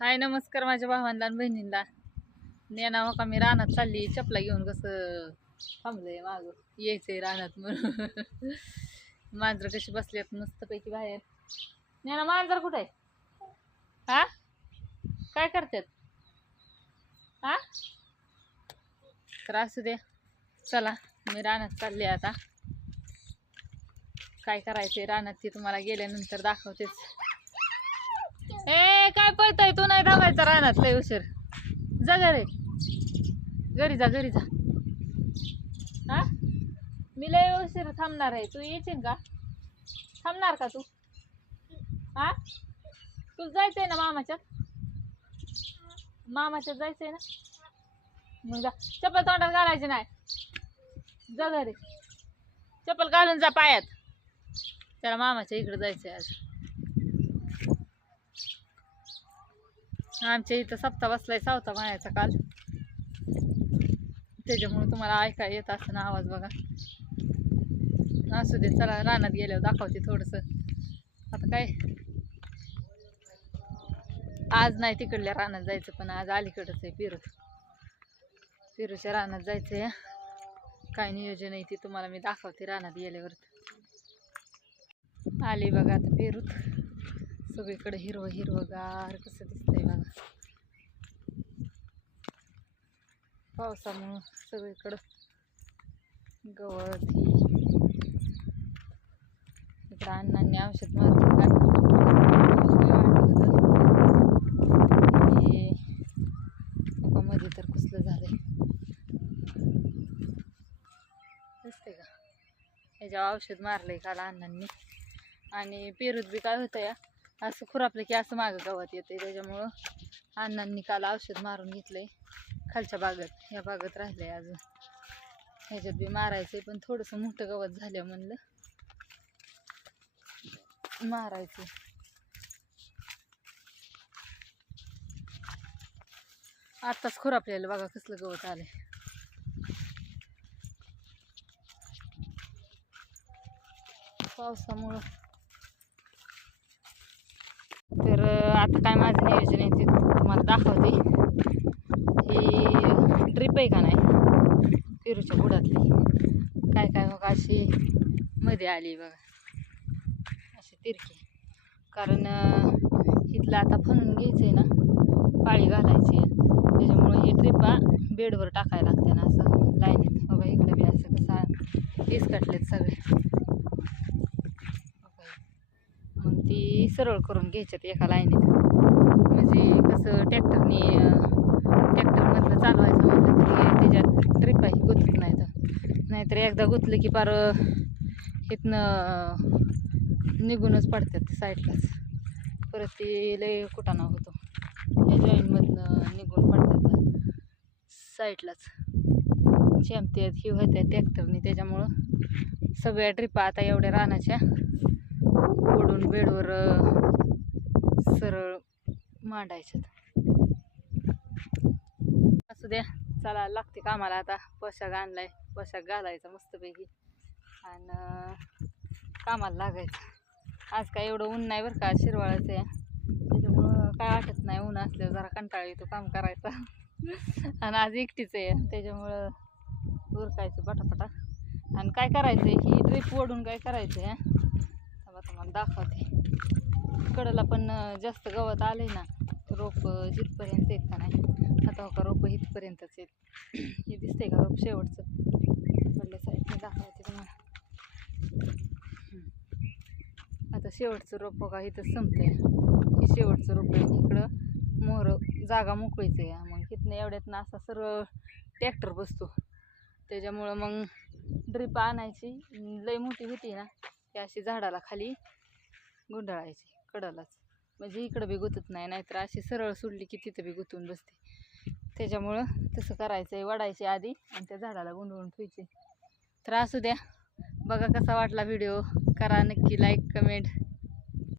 हाय नमस्कार माझ्या भावांना आणि बहिणींना. नेना हो का मी रानात चालली चपला घेऊन कसं थांबलंय माग यायचंय रानात म्हणून. मांजर कशी बसल्यात मस्तपैकी बाहेर. नेना मांजर कुठे आहे? हा काय करतात? हा तर असू द्या, चला मी रानात चालले आता. काय करायचंय रानात ते तुम्हाला गेल्यानंतर दाखवतेच. ए काय पळताय तू? नाही थांबायचा रानात लय उशीर. जा घरी, घरी जा घरी जा. हा मी लय उशीर थांबणार आहे. तू येशील का? थांबणार का तू? हा तू जायचंय ना मामाच्यात? मामाच्यात जायचंय ना? मग जा. चप्पल तोंडात घालायची नाही. जा घरी, चप्पल घालून जा पायात. त्याला मामाच्या इकडे जायचंय आज. आमच्या इथं सप्ताह बसलाय सावता मायाचा काल, त्याच्यामुळे तुम्हाला ऐकाय येत असं आवाज बघा. असू दे, चला रानात गेल्यावर दाखवते थोडस. आता काय आज नाही तिकडल्या रानात जायचं, पण आज अलीकडच आहे पेरूच्या रानात जायचं या. काय नियोजन आहे ते तुम्हाला मी दाखवते रानात गेल्यावर. आले बघा आता पेरूत. सगळीकडे हिरवं हिरवगार कसं दिसतंय बघा. पावसामुळं सगळीकडं गवत इकडं अण्णांनी औषध मारलं का मध्ये तर कुसलं झालंय दिसतंय का. ह्याच्यावर औषध मारलंय काल अण्णांनी. आणि पेरूत बी काय होतं या, असं खुरापलं की असं मागं गवत येते, त्याच्यामुळं अण्णांनी काल औषध मारून घेतलंय. खालच्या बागेत, ह्या बागेत राहिलंय अजून. ह्याच्यात बी मारायचंय, पण थोडंसं मोठं गवत झालं म्हणलं मारायचं. आत्ताच खुरापलेलं बघा कसलं गवत आलंय. पावसामुळं तर आता काय माझं नियोजन आहे ते तुम्हाला दाखवते. ही ड्रिप आहे का नाही पेरूच्या बुडातली, काय काय बघा अशी मध्ये आली बघा अशी तिरकी. कारण इथलं आता फणून घ्यायचंय ना, पाळी घालायची, त्याच्यामुळे ही ड्रिपा बेडवर टाकायला लागते ना असं लाईनीत. बघा इकडे बी असं कसं पीस कटलेत सगळे. मग ती सरळ करून घ्यायच्यात एका लाईनीत, म्हणजे कसं ट्रॅक्टरमधलं चालवायचं म्हणलं तरी त्याच्यात ड्रिपाही गुंतत नाही. नाहीतर एकदा गुंतलं की पार इथनं निघूनच पडतात साईडलाच. परत ती लय कुटाणा होतो, या जॉईंटमधनं निघून पडतात साईडलाच. शेमत्यात ही होत्या ट्रॅक्टरने, त्याच्यामुळं सगळ्या ड्रिपा आता एवढ्या रानाच्या ओढून बेडवर सरळ मांडायच्यात. असू द्या, चला लागते कामाला आता. पोशाख आणलाय, पोशाख घालायचा मस्तपैकी आणि कामाला लागायचं. आज काय एवढं ऊन नाही बरं का, शिरवाळाचं आहे, त्याच्यामुळं काय वाटत नाही. ऊन असल्यावर जरा कंटाळा येतो काम करायचा. आणि आज एकटीच आहे, त्याच्यामुळं उरकायचं पटापटा. आणि काय करायचं ही ड्रिप ओढून काय करायचं आहे तुम्हाला दाखवते. कडला पण जास्त गवत आलंय ना, रोप जिथपर्यंत येत का नाही. आता हो का रोप इथपर्यंतच येत. हे दिसतंय का रोप शेवटचं कडल्या साईडने दाखवते तुम्हाला. आता शेवटचं रोप हो का इथं संपतंय. हे शेवटचं रोप आहे, इकडं मोहर जागा मोकळीच आहे. मग इथनं एवढ्यातनं असा सरळ ट्रॅक्टर बसतो, त्याच्यामुळं मग ड्रिप आणायची लई मोठी होती ना, ती अशी झाडाला खाली गुंडाळायची कडलाच, म्हणजे इकडं बी गुतत नाही. नाहीतर अशी सरळ सोडली की तिथं बी गुतून बसते. त्याच्यामुळं तसं करायचं आहे, वडायची आधी आणि त्या झाडाला गुंडळून ठेवायची. तर असू द्या, बघा कसा वाटला व्हिडिओ, करा नक्की लाईक कमेंट.